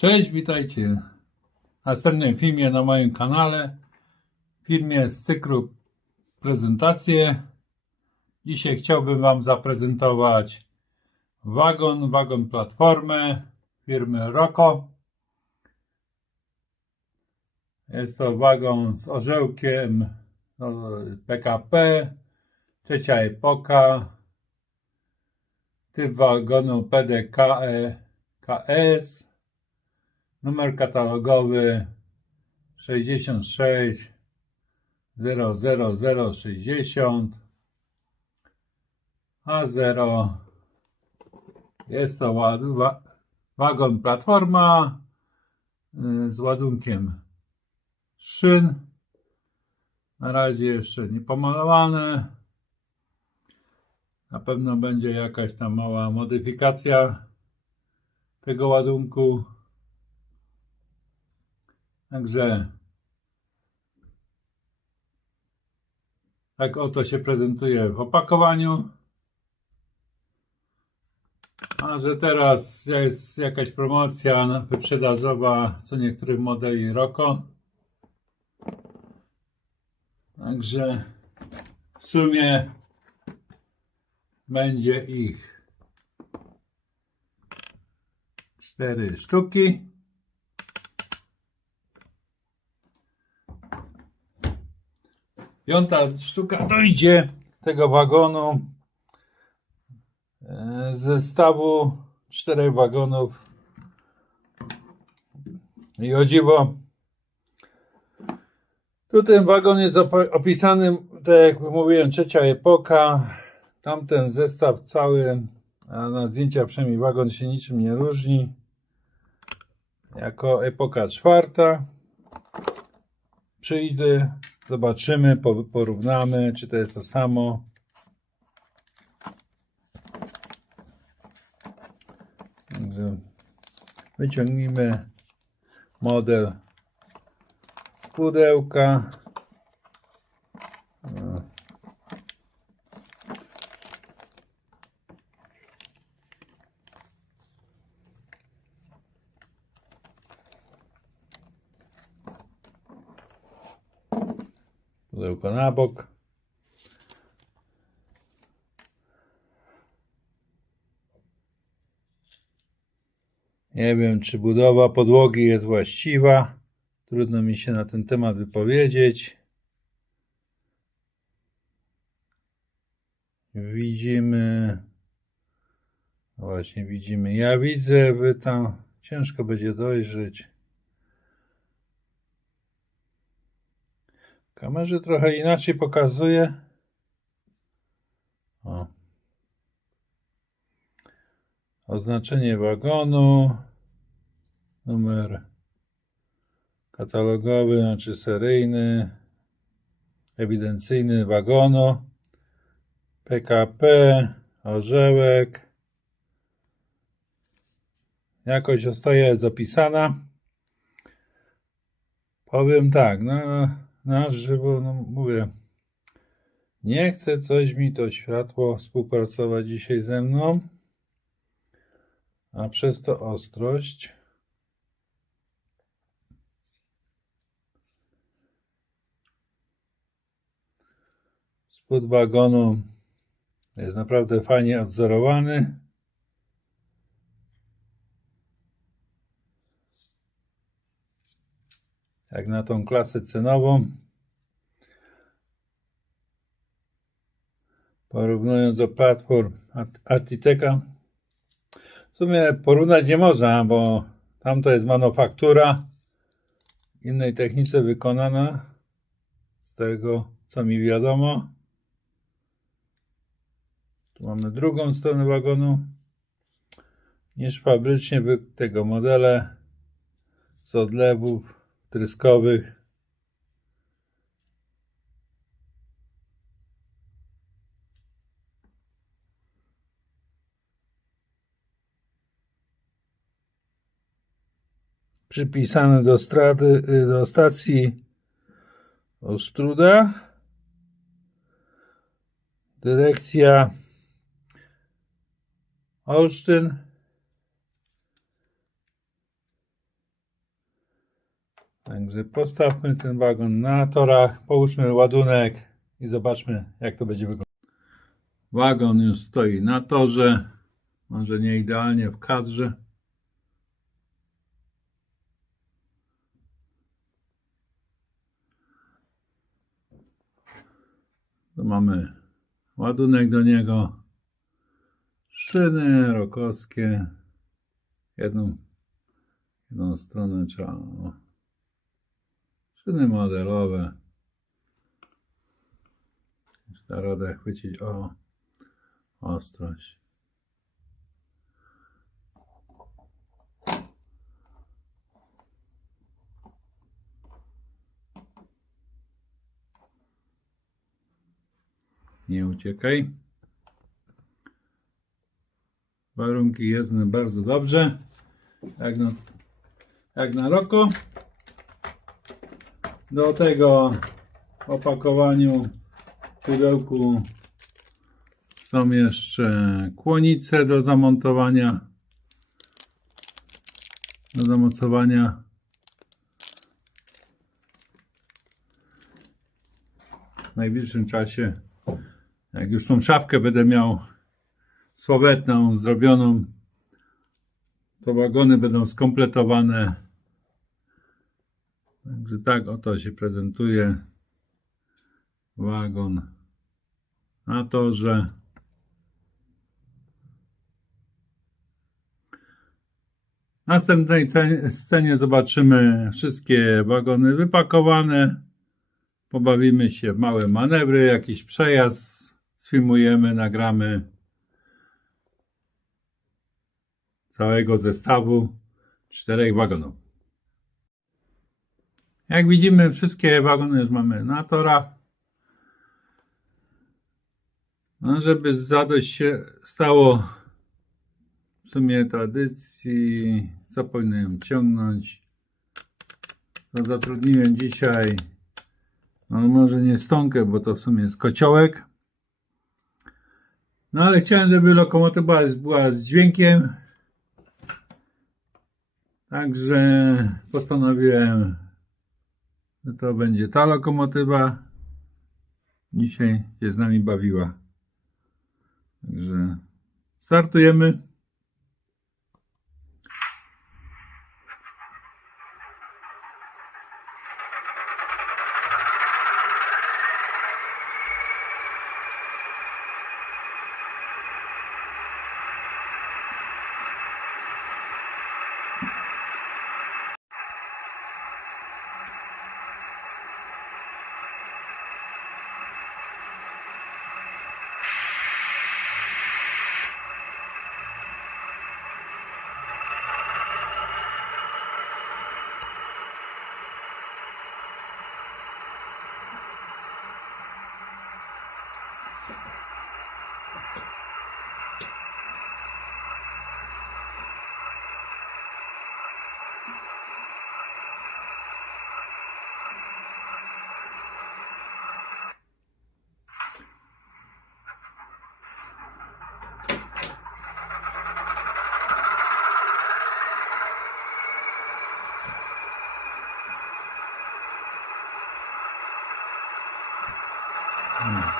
Cześć, witajcie w następnym filmie na moim kanale. Filmie z cyklu prezentacje. Dzisiaj chciałbym Wam zaprezentować wagon, wagon platformę firmy Roko. Jest to wagon z orzełkiem no, PKP, trzecia epoka, typ wagonu PDKE KS. Numer katalogowy 66 00060 A0 jest to ład, wa, wagon platforma y, z ładunkiem szyn. Na razie jeszcze nie pomalowane. Na pewno będzie jakaś tam mała modyfikacja tego ładunku. Także tak oto się prezentuje w opakowaniu. A że teraz jest jakaś promocja wyprzedażowa co niektórych modeli Roko. Także w sumie będzie ich cztery sztuki. Piąta sztuka dojdzie tego wagonu e, zestawu czterech wagonów. I o dziwo, tu ten wagon jest opisany, tak jak mówiłem, trzecia epoka. Tamten zestaw cały, a na zdjęciach przynajmniej wagon się niczym nie różni. Jako epoka czwarta. Przyjdę, zobaczymy, po- porównamy, czy to jest to samo. Wyciągnijmy model z pudełka. O. Pudełko na bok. Nie wiem, czy budowa podłogi jest właściwa. Trudno mi się na ten temat wypowiedzieć. Widzimy. Właśnie widzimy. Ja widzę, wy tam ciężko będzie dojrzeć. Kamerze trochę inaczej pokazuje. O. Oznaczenie wagonu. Numer katalogowy, znaczy seryjny. Ewidencyjny wagonu. PKP. Orzełek. Jakość ostoja jest opisana. Powiem tak, no, na żywo, no mówię, nie chce coś mi to światło współpracować dzisiaj ze mną, a przez to ostrość. Spód wagonu jest naprawdę fajnie odzorowany. Jak na tą klasę cenową. Porównując do platform Art- Artiteka. W sumie porównać nie można, bo tamto jest manufaktura innej technice wykonana. Z tego co mi wiadomo. Tu mamy drugą stronę wagonu niż fabrycznie tego modele z odlewów tryskowych. Przypisane do, strady, y, do stacji Ostruda. Dyrekcja Olsztyn. Także postawmy ten wagon na torach, połóżmy ładunek i zobaczmy jak to będzie wyglądać. Wagon już stoi na torze, może nie idealnie w kadrze. Tu mamy ładunek do niego, szyny rokowskie, jedną, jedną stronę trzeba. Szyny modelowe, da radę chwycić o ostrość. Nie uciekaj. Warunki jest bardzo dobrze. Jak na, jak na roko. Do tego opakowaniu w pudełku są jeszcze kłonice do zamontowania. Do zamocowania. W najbliższym czasie jak już tą szafkę będę miał sławetną, zrobioną, to wagony będą skompletowane. Także tak oto się prezentuje wagon na torze. W następnej ce- scenie zobaczymy wszystkie wagony wypakowane. Pobawimy się w małe manewry, jakiś przejazd, sfilmujemy, nagramy całego zestawu czterech wagonów. Jak widzimy, wszystkie wagony już mamy na torach. No, żeby zadość się stało w sumie tradycji, co powinienem ciągnąć, to zatrudniłem dzisiaj no może nie stonkę, bo to w sumie jest kociołek. No ale chciałem, żeby lokomotywa była z dźwiękiem. Także postanowiłem, że to będzie ta lokomotywa. Dzisiaj się z nami bawiła. Także startujemy. Mm.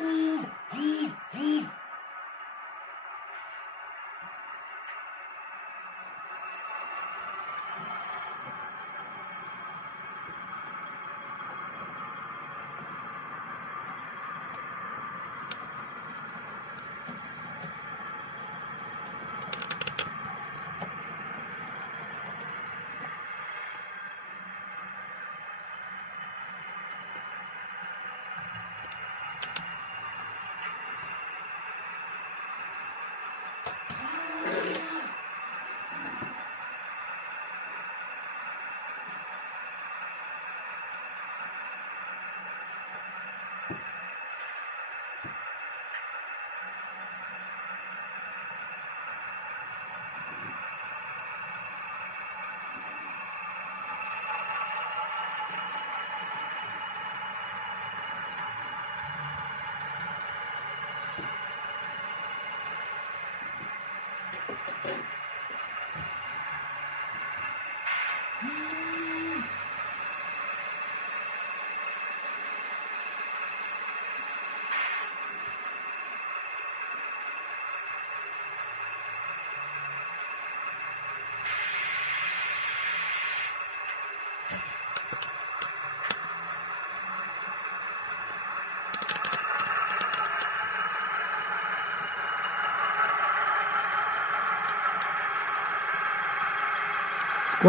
Bye.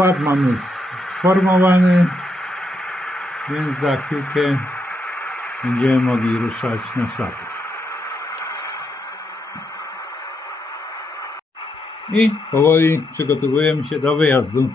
Skład mamy sformowany, więc za chwilkę będziemy mogli ruszać na szlak. I powoli przygotowujemy się do wyjazdu.